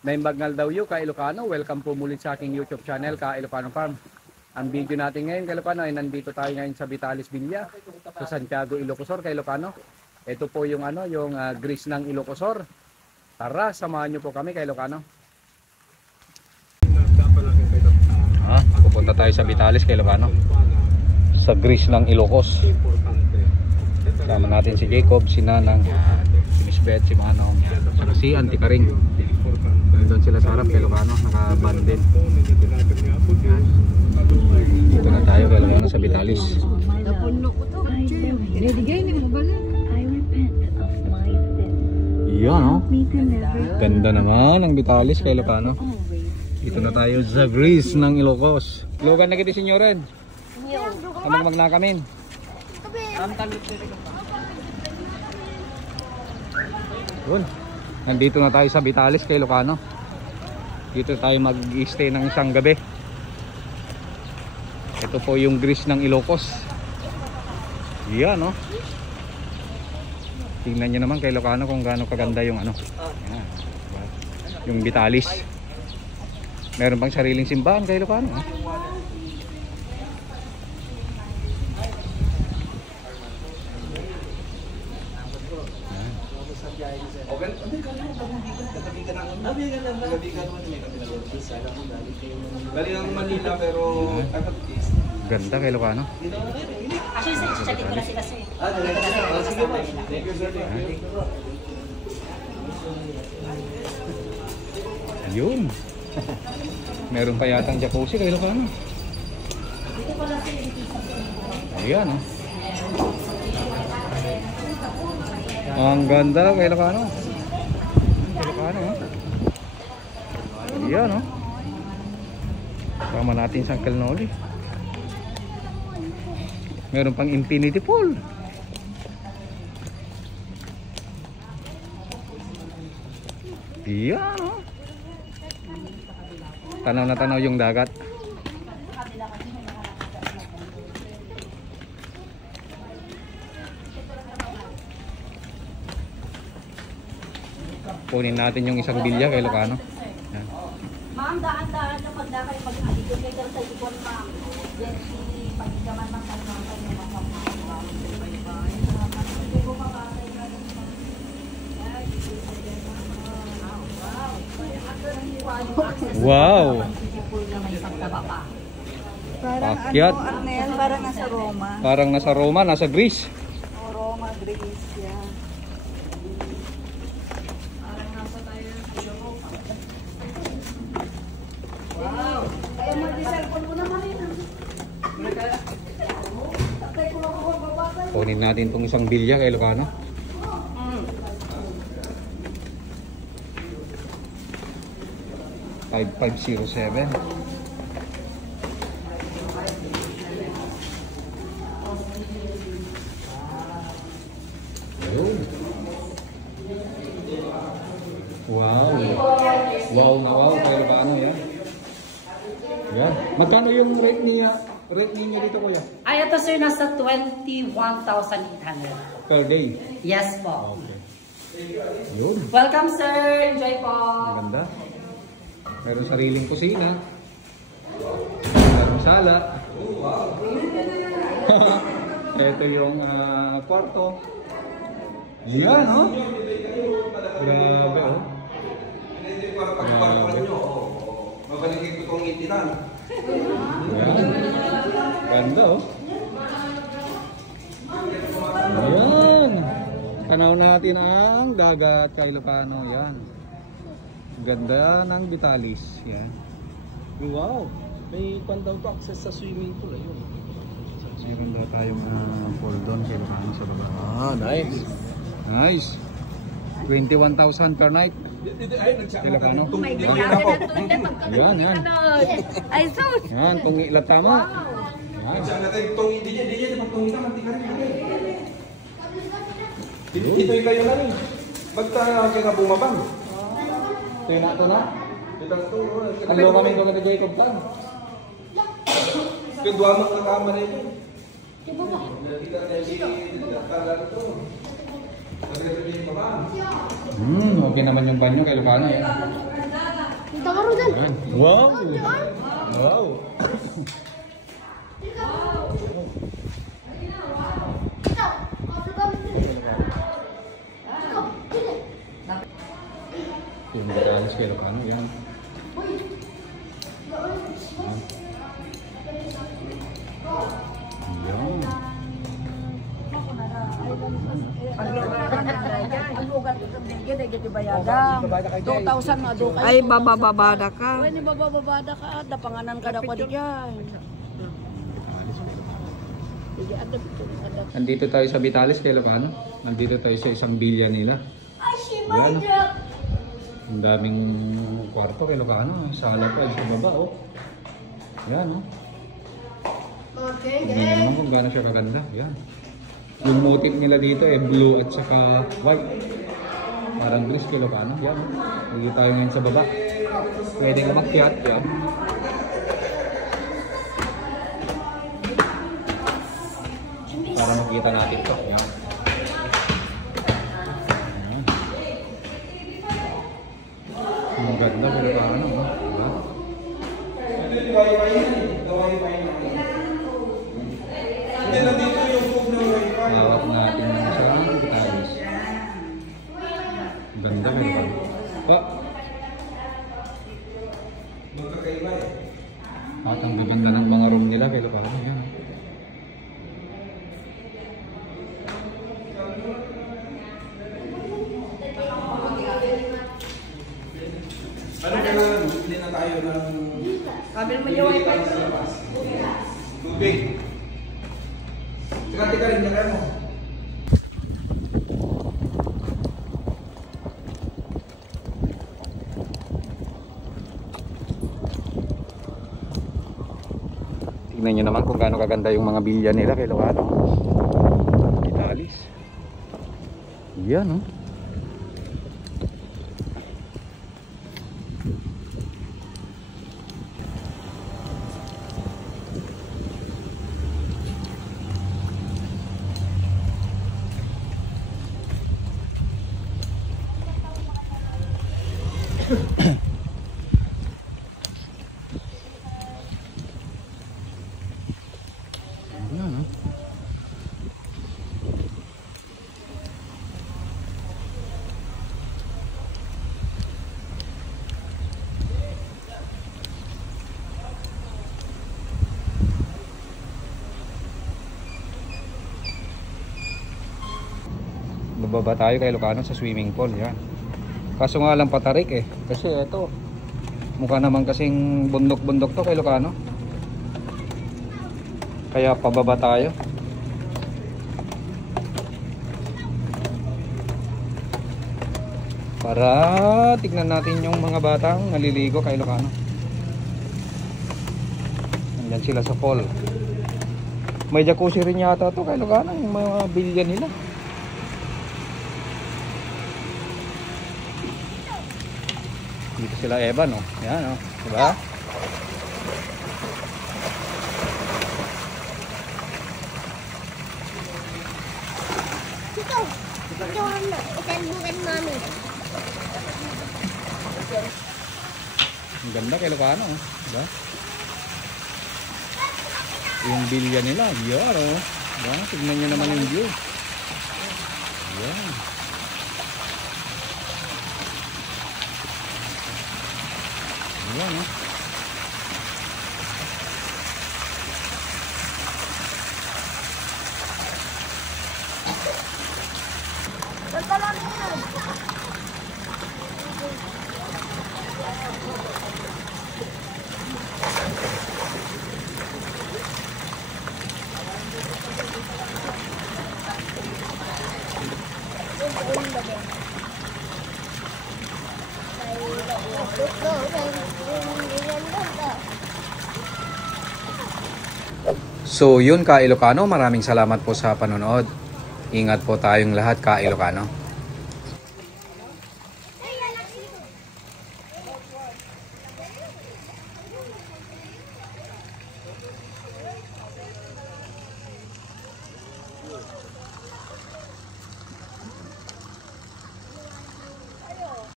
Naimbagnal daw yu ka Ilocano. Welcome po muli sa aking YouTube channel ka Ilocano Farm. Ang video natin ngayon ka Ilocano ay nandito tayo ngayon sa Vitalis Villa sa Santiago, Ilocosur ka Ilocano. Ito po yung grease ng Ilocosur. Tara, samahan niyo po kami ka Ilocano. Pupunta tayo sa Vitalis ka Ilocano. Sa grease ng Ilocos. Kasama natin si Jacob, si Nanang, si Miss Beth, si Manong, saka si Auntie Karing. Doon sila sa harap kay Ilocano, naka-bandin. Dito na tayo kay Ilocano sa Vitalis. Yan oh. Ganda naman ang Vitalis kay Ilocano. Dito na tayo sa grease ng Ilocos. Logan na kita senyoren. Kamag magnakamin. Yun. Nandito na tayo sa Vitalis kay Ilocano. Dito tayo mag-stay ng isang gabi. Ito po yung grease ng Ilocos. Yan no. Tingnan nyo naman kay Ilocano kung gaano kaganda yung yan. Yung Vitalis. Meron bang sariling simbahan kay Ilocano? Galing ang Manila pero Ganda kay Ilocano. Ayun. Meron pa yatang jacuzzi kay Ilocano. Ayan oh. Ang ganda kay Ilocano. Ilocano oh. Ayan oh. Tama natin sa Calnoli. Meron pang infinity pool. Ayan oh. Tanaw na tanaw yung dagat. Kunin natin yung isang bilya kay Ilocano. Yan. Ma'am, daan-daan na pagdakay pag-aligod kayo dyan sa ikon, ma'am. Yan si pagkaman ng pagkaman ng mga Wow! Parang Pakyat. ano, Arnel, parang nasa Roma. Parang nasa Roma, nasa Greece. O, Roma, Greece, yan. Wow! Kaya mag-cellphone mo naman yun. Kunin natin itong isang bilya kay Ilocano. Mm. 5507. Ayun. Wow. Wow na wow kay Ilocano yan. Yan. Magkano yung rate niya dito kuya? Ay, ito sir, nasa 21,800 Per day? Yes po. Okay. Yun. Welcome sir, enjoy po. Maganda. Meron sariling kusina. Meron sala. Ito yung kwarto. Yan, no? Grabe, oh. Grabe. Mabalikin ko itong itinan. Yan. Ganda, oh. Ayan. Tanaw natin ang dagat kay Ilocano. Yan. Ganda ng Vitalis. Yan. Wow! May pandaw ko access sa swimming pool. Ayun. Meron daw tayong pool doon kay Ilocano sa baba. Ah, nice. Nice. 21,000 per night. Ilocano. Oh my God, Yan, yan. ay sus! Yan, tungilat tama. Yan. Saan natin itong hindi niya magtungi ka, manti ka rin. Dito yung kayo na rin. Magtanga ka bumabang. Ito yung nato na. Dito ito. Ang luma may tulad ni Jacob lang. Yung duwamang na kama na ito. Okay naman yung banyo kay Ilocano. Yan. Wow! Wow! Yung Bitalis kay Ilocano, yan. Yan. Ang lugar ko sa Belgium, ay giti bayadan. 2,000 na doon. Ay, babababada ka. Ay, ni babababada ka, dapanganan ka daw pa di dyan. Sige, adap ito. Nandito tayo sa Bitalis kay Ilocano. Nandito tayo sa isang bilya nila. Yan. Ang daming kwarto kay Ilocano. Sala pa sa baba, oh. Yan, oh. Tignan nyo naman kung gaano siya kaganda. Yan. Yung motif nila dito blue at saka white. Parang gris kay Ilocano. Yan, oh. Nandito tayo ngayon sa baba. Pwede ka makyat. Yan. Para makita natin ito. Yan. Ang ganda kay Ilocano, oh. Lawak natin sa Bitalis. Ganda kay Ilocano. At ang gaganda ng mga room nila kay Ilocano. Yan. Ano kailangan? Bili na tayo ng... Sabi mo yung wifi. Tubig. Tika rin niya mo. Tingnan nyo naman kung gaano kaganda yung mga bilya nila kay Ilocano. Bitalis. Yan, oh. Yan, oh. Bababa tayo kay Ilocano sa swimming pool. Yan. Kaso nga lang patarik eh. Kasi ito, mukha naman kasing bundok-bundok to kay Ilocano. Kaya pababa tayo. Para tignan natin yung mga batang naliligo kay Ilocano. Nandyan sila sa pool. May jacuzzi rin yata to kay Ilocano, yung mga bilya nila. Dito sila Evan, oh. Yan, oh. Diba? Ang ganda kay Ilocano, oh. Diba? Yung bilya nila, yan, oh. Diba? Tignan nyo naman yung view. Yan. Yan, oh. So yun ka Ilocano, maraming salamat po sa panonood. Ingat po tayong lahat ka Ilocano.